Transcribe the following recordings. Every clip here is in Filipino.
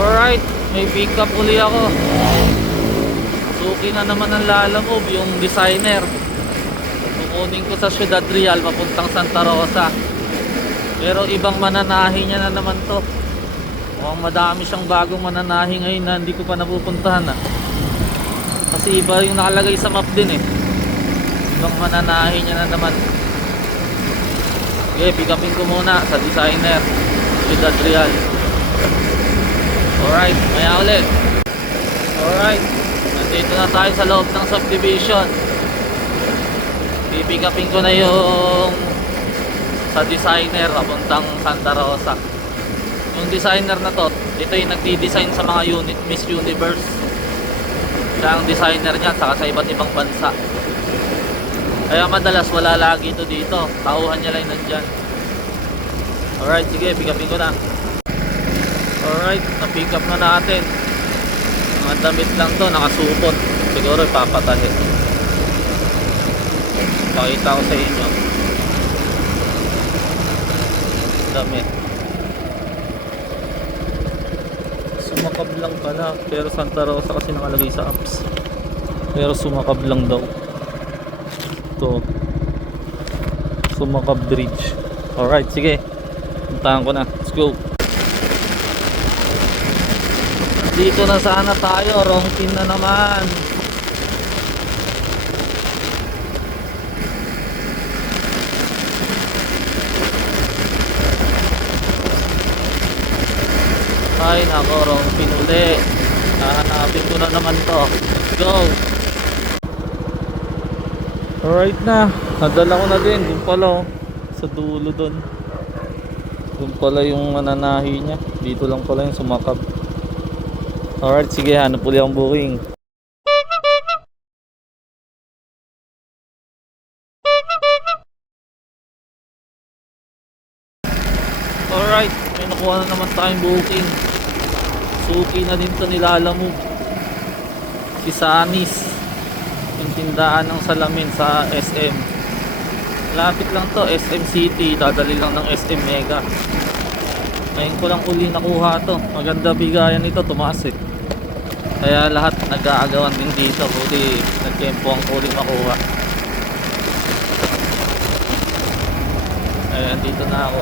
Alright, may pick up uli ako. Suki na naman ang lalamove, yung designer. Kukunin ko sa Ciudad Real papuntang Santa Rosa. Pero ibang mananahi niya na naman to. Mukhang madami siyang bagong mananahi ngayon na hindi ko pa napupuntahan kasi iba yung nakalagay sa map din Ibang mananahi niya na naman. Okay, pick upin ko muna sa designer Ciudad Real. Alright, maya ulit. Alright, nandito na tayo sa loob ng subdivision. Pipick upin ko na yung sa designer papuntang Santa Rosa. Yung designer na to, ito yung nagdi-design sa mga unit Miss Universe. Siya ang designer niya saka sa iba't ibang bansa. Kaya madalas wala lagi ito dito. Tauhan niya lang nandyan. Alright, sige, pick upin ko na. Alright, na-pick up na natin. Mga damit lang to, nakasupot. Siguro ipapatahi. Pakita ko sa inyo. Damit. Sumakab lang pala. Pero Santa Rosa kasi nakalagay sa apps. Pero sumakab lang daw. Ito. Sumakab Bridge. Alright, sige. Puntahan ko na. Let's go. Dito na sana tayo, wrong team na naman. Ay nako, wrong team uli. Hahanapin ko na naman to. Let's go. Alright na, nadala ko na din. Doon pala sa dulo doon. Doon pala yung mananahi niya. Dito lang pala yung sumakab. Alright, sige, hanap ulit ang booking. Alright, may nakuha na naman tayong booking. Suki na din to nilalamove. Si Sanis. Yung tindahan ng salamin sa SM. Lapit lang to, SM City. Dadali lang ng SM Mega. Ngayon ko lang uli nakuha to. Maganda bigayan ito, tumaas Kaya lahat nag-aagawan din dito. Huli, nagkempo ang huli makuha. Ayan, dito na ako.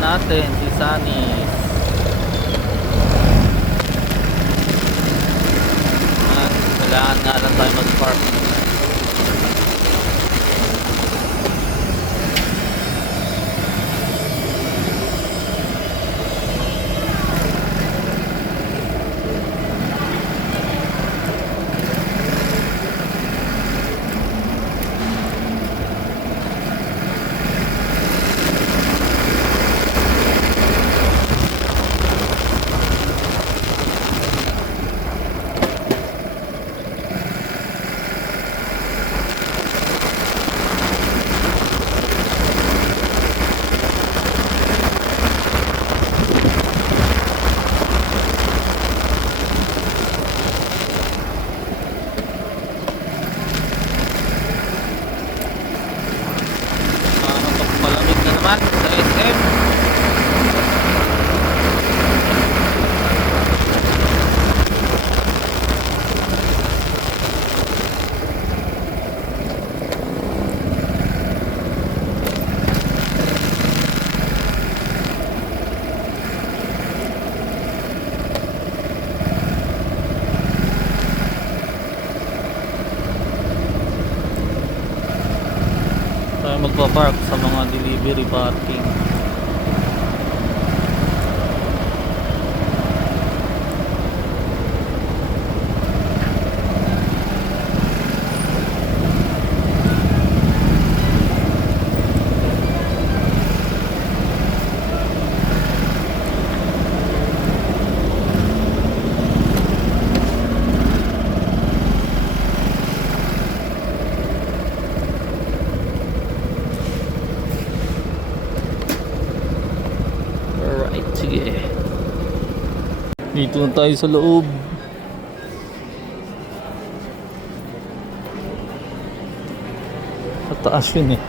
Natin si Sanis. Kailangan nga lang tayo mag-park. Magpa-park sa mga delivery parking. Sige. Dito na tayo sa loob. Sa taas yun eh.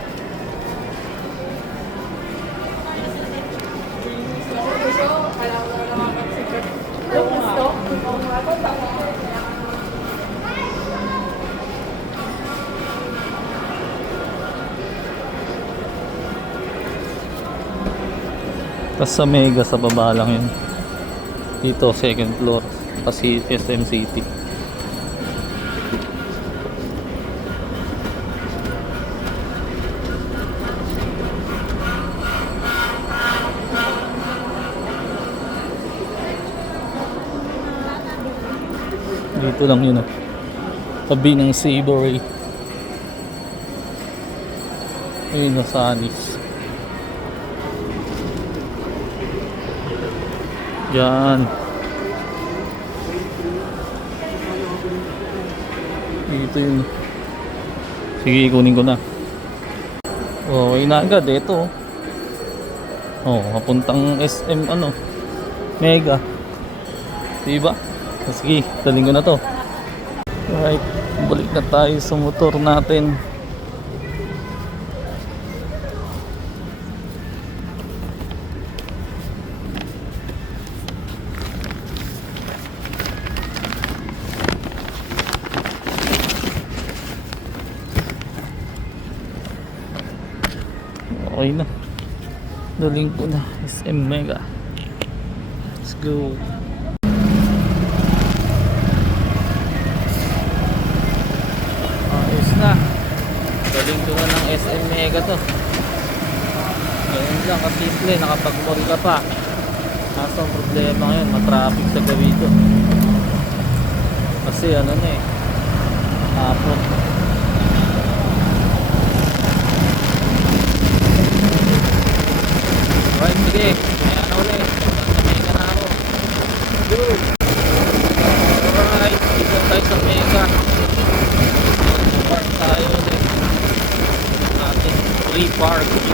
Tapos sa Mega sa baba lang yun. Dito second floor kasi SM City. Dito lang yun tabi ng Savory. Ayun na sa Anis. Yan. Dito yun. Sige, kunin ko na. Okay na agad. Ito. Papuntang SM Mega. Diba? Sige, daling ko na to. Alright. Balik na tayo sa motor natin. Okay na. Daling ko na. SM Mega. Let's go. Ayos na. Daling ko na ng SM Mega to. Ganyan lang kasimple. Nakapag-mall ka pa. Kaso ang problema ngayon, matraffic sa gabi to. Kasi hapon. Alright, sige. Kaya ulit. Sa Mega na ako. Alright, dito tayo sa Mega. Park tayo ulit. Ating free parking.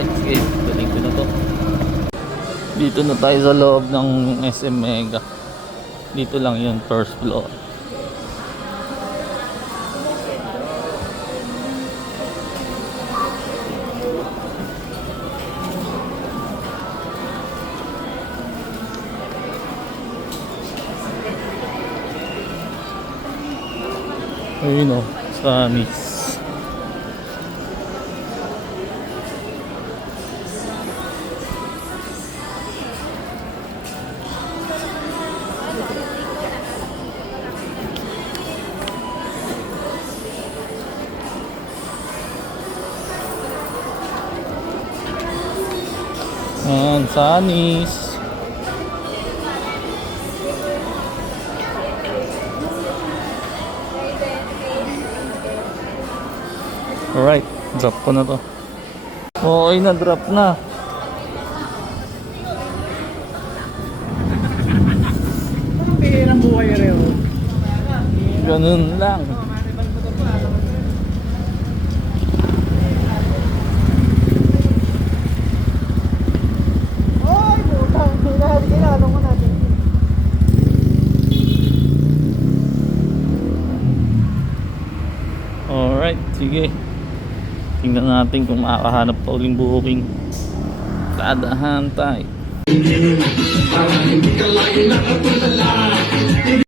Sige, daling ko na to. Dito na tayo sa loob ng SM Mega. Dito lang yun, first floor. Ayun sa Anis. Ayan, sa Anis. Alright, drop ko na to. Okay na, drop na. Anong pihirang buhay rin? Ganun lang. Alright, sige. Tingnan natin kung makakahanap pa uling booking. Dadahan tayo.